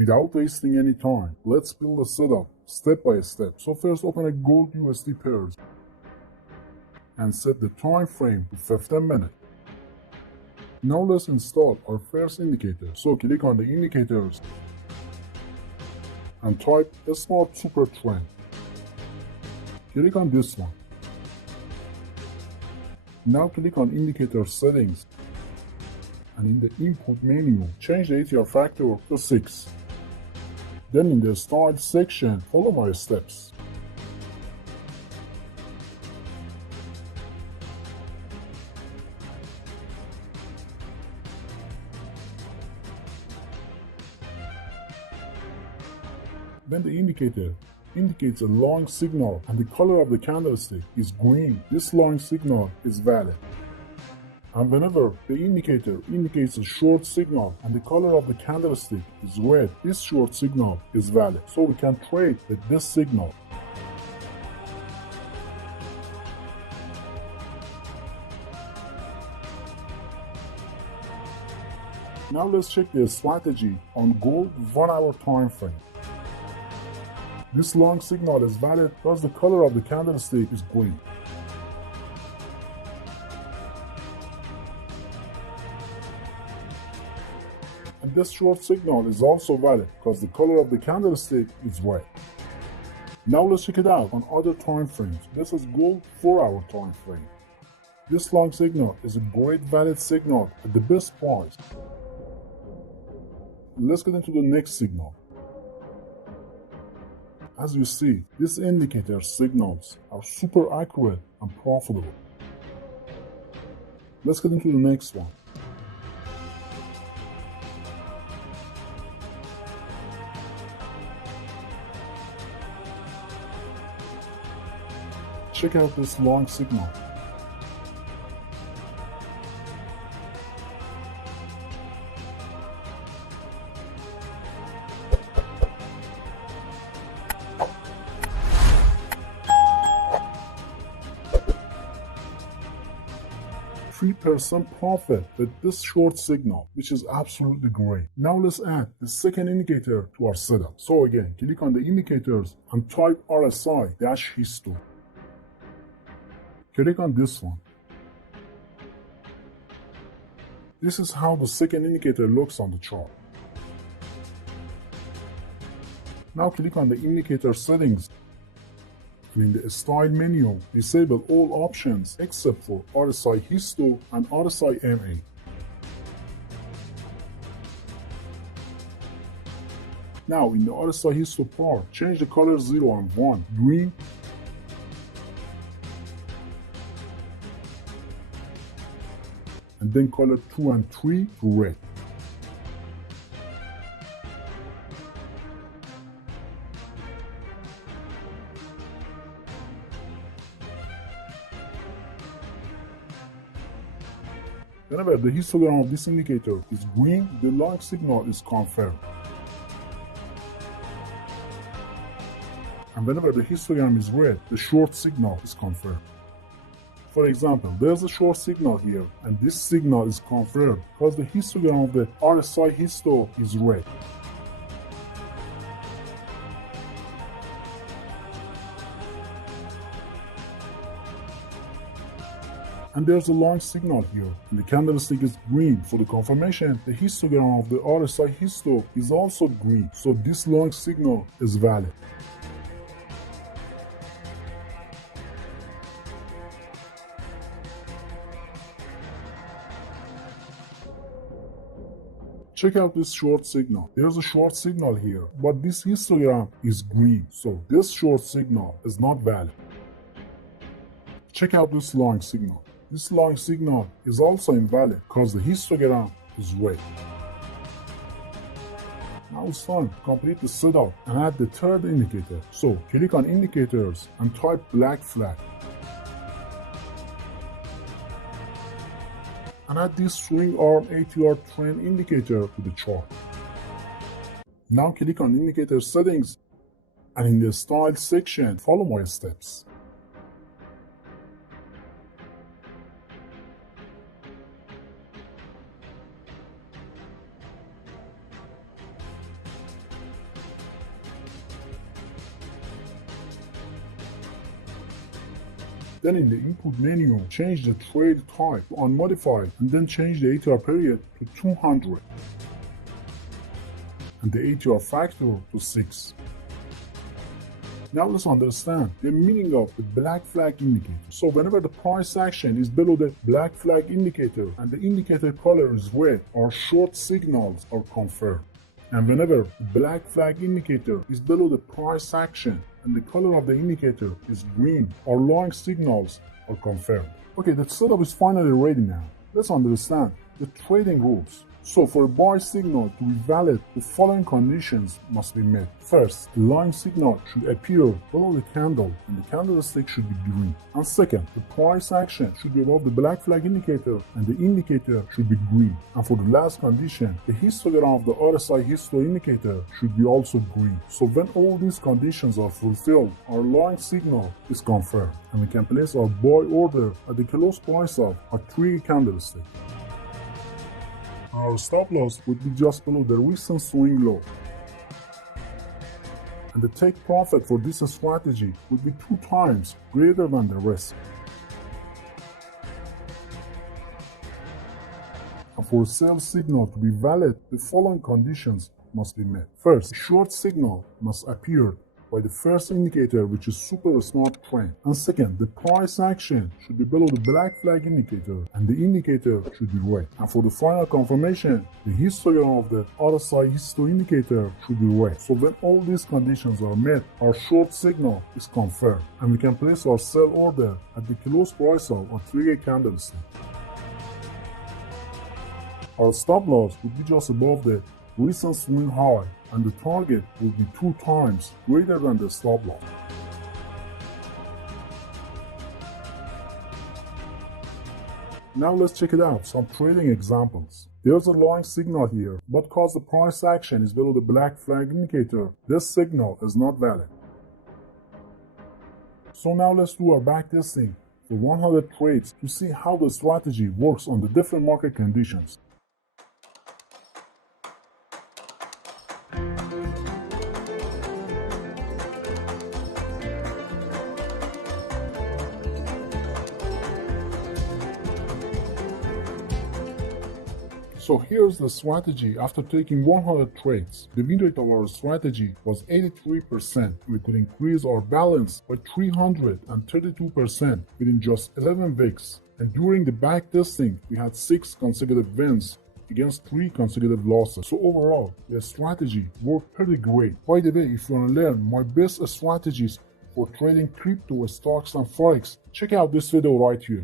Without wasting any time, let's build a setup step by step. So first open a gold USD pairs and set the time frame to 15 minutes. Now let's install our first indicator. So click on the indicators and type a smart super trend. Click on this one. Now click on indicator settings and in the input menu, change the ATR factor to 6. Then in the style section, follow my steps. Then the indicator indicates a long signal and the color of the candlestick is green. This long signal is valid. And whenever the indicator indicates a short signal and the color of the candlestick is red, this short signal is valid. So we can trade with this signal. Now let's check the strategy on gold 1 hour time frame. This long signal is valid because the color of the candlestick is green. And this short signal is also valid because the color of the candlestick is red. Now let's check it out on other time frames. This is gold 4 hour time frame. This long signal is a great valid signal at the best price. Let's get into the next signal. As you see, this indicator signals are super accurate and profitable. Let's get into the next one. Check out this long signal. %3 profit with this short signal, which is absolutely great. Now let's add the second indicator to our setup. So again, click on the indicators and type RSI-Histo. Click on this one. This is how the second indicator looks on the chart. Now click on the indicator settings and in the style menu, disable all options except for RSI-Histo and RSI-MA. Now in the RSI-Histo part, change the color 0 and 1 green, and then color 2 and 3 to red. Whenever the histogram of this indicator is green, the long signal is confirmed. And whenever the histogram is red, the short signal is confirmed. For example, there's a short signal here, and this signal is confirmed because the histogram of the RSI-Histo is red. And there's a long signal here, and the candlestick is green. For the confirmation, the histogram of the RSI-Histo is also green, so this long signal is valid. Check out this short signal. There's a short signal here, but this histogram is green, so this short signal is not valid. Check out this long signal. This long signal is also invalid because the histogram is red. Now it's time to complete the setup and add the third indicator. So click on indicators and type black flag. And add this swing arm ATR trend indicator to the chart. Now click on indicator settings and in the style section, follow my steps. Then in the input menu, change the trade type to unmodified and then change the ATR period to 200 and the ATR factor to 6. Now let's understand the meaning of the black flag indicator. So whenever the price action is below the black flag indicator and the indicator color is red, our short signals are confirmed. And whenever the black flag indicator is below the price action and the color of the indicator is green, our long signals are confirmed. Okay, the setup is finally ready now. Let's understand the trading rules. So for a buy signal to be valid, the following conditions must be met. First, the line signal should appear below the candle and the candlestick should be green. And second, the price action should be above the black flag indicator and the indicator should be green. And for the last condition, the histogram of the RSI histo indicator should be also green. So when all these conditions are fulfilled, our line signal is confirmed and we can place our buy order at the close price of a 3 candlestick. Our stop loss would be just below the recent swing low. And the take profit for this strategy would be 2 times greater than the risk. And for a sell signal to be valid, the following conditions must be met. First, the short signal must appear by the first indicator, which is super smart trend. And second, the price action should be below the black flag indicator and the indicator should be red. And for the final confirmation, the histogram of the RSI histo indicator should be red. So when all these conditions are met, our short signal is confirmed and we can place our sell order at the close price of a 3 candlestick. Our stop loss would be just above the recent swing high and the target will be 2 times greater than the stop loss. Now let's check it out, some trading examples. There's a long signal here, but because the price action is below the black flag indicator, this signal is not valid. So now let's do our backtesting for 100 trades to see how the strategy works on the different market conditions. So here's the strategy after taking 100 trades. The win rate of our strategy was 83%. We could increase our balance by 332% within just 11 weeks. And during the backtesting, we had 6 consecutive wins against 3 consecutive losses. So overall, the strategy worked pretty great. By the way, if you want to learn my best strategies for trading crypto, stocks, and forex, check out this video right here.